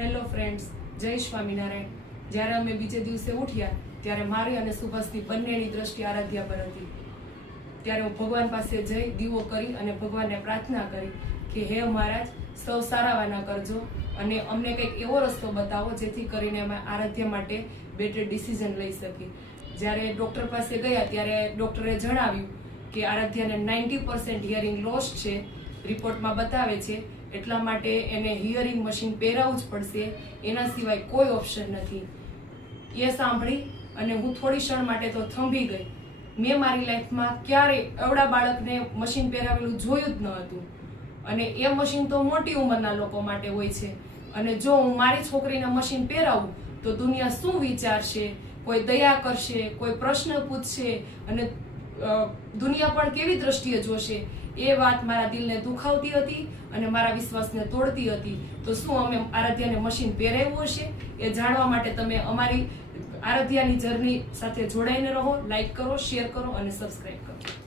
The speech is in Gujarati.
હેલો ફ્રેન્ડ્સ, જય સ્વામિનારાયણ. જ્યારે અમે બીજે દિવસે ઉઠ્યા ત્યારે મારી અને સુભાષની બંનેની દ્રષ્ટિ આરાધ્યા પર હતી. ત્યારે હું ભગવાન પાસે જઈ દીવો કરી અને ભગવાનને પ્રાર્થના કરી કે હે મહારાજ, સૌ સારાવાના કરજો અને અમને કંઈક એવો રસ્તો બતાવો જેથી કરીને અમે આરાધ્યા માટે બેટર ડિસિઝન લઈ શકીએ. જ્યારે ડૉક્ટર પાસે ગયા ત્યારે ડૉક્ટરે જણાવ્યું કે આરાધ્યાને 90% હિયરિંગ લોસ છે, રિપોર્ટમાં બતાવે છે. એટલા માટે એને હિયરિંગ મશીન પહેરાવવું જ પડશે, એના સિવાય કોઈ ઓપ્શન નથી. એ સાંભળી અને હું થોડી ક્ષણ માટે તો થંભી ગઈ. મેં મારી લાઈફમાં ક્યારેય એવડા બાળકને મશીન પહેરાવેલું જોયું જ ન હતું. અને એ મશીન તો મોટી ઉંમરના લોકો માટે હોય છે. અને જો હું મારી છોકરીને મશીન પહેરાવું તો દુનિયા શું વિચારશે, કોઈ દયા કરશે, કોઈ પ્રશ્ન પૂછશે અને દુનિયા પણ કેવી દ્રષ્ટિએ જોશે, એ વાત મારા દિલને દુખાવતી હતી અને મારા વિશ્વાસને તોડતી હતી. તો શું અમે આરાધ્યાને મશીન પહેરાવ્યું હશે? એ જાણવા માટે તમે અમારી આરાધ્યાની જર્ની સાથે જોડાઈને રહો. લાઈક કરો, શેર કરો અને સબસ્ક્રાઈબ કરો.